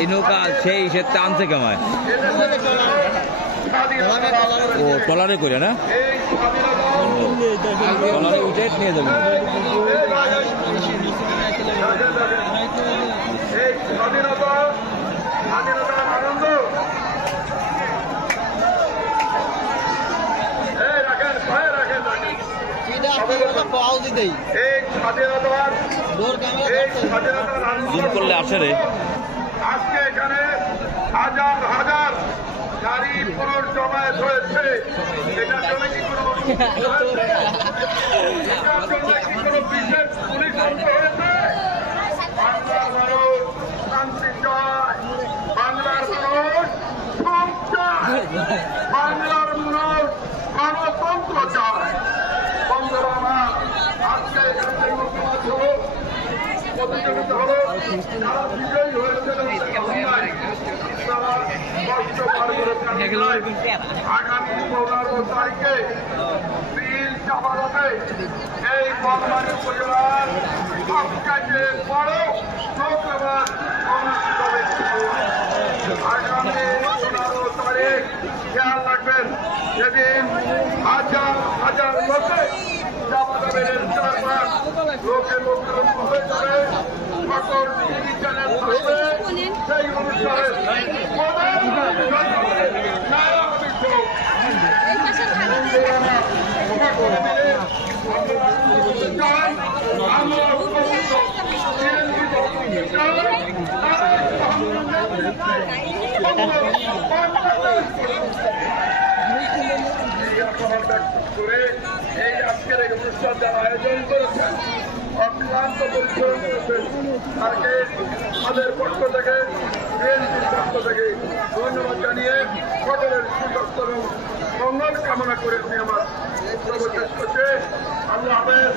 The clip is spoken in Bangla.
এই নৌকা সেই সে টানছে কেমন ও ট্রলারে করে না ট্রলারে উঠে নিয়ে যাবে জুম করলে আসে রে আজকে এখানে হাজার হাজার নারী পুরুষ জমায়েত হয়েছে এটার জন্য কি কোনো বিশেষ পুলিশ হয়েছে বাংলার মানুষ শান্তি চায় বাংলার মানুষ সুখ চায় বাংলার মানুষ গণতন্ত্র চায় বন্ধুরা আমার আজকে এখানে প্রতিযোগিতা হলো যারা বিজয়ী হয়েছে আগামী 15 তারিখে বিল চাপাতে এই বর্মানের পরিবার সবচেয়ে বড় শুক্রবার অনুষ্ঠিত হয়েছে আগামী 15 তারিখ খেয়াল রাখবেন সেদিন হাজার হাজার লোকে লোকে মুখ্যমন্ত্রী হয়ে যাবে সকল টিভি চ্যানেল থাকবে সেই অনুষ্ঠানে করে এই আজকের এই অনুষ্ঠানটার আয়োজন করেছেন অক্লান্ত পরিশ্রম করেছেন তাকে তাদের পক্ষ থেকে বিএনপির পক্ষ থেকে ধন্যবাদ জানিয়ে সকলের সুস্বাস্থ্য এবং মঙ্গল কামনা করে আমি আমার বক্তব্য শেষ করছি আল্লাহ হাফেজ।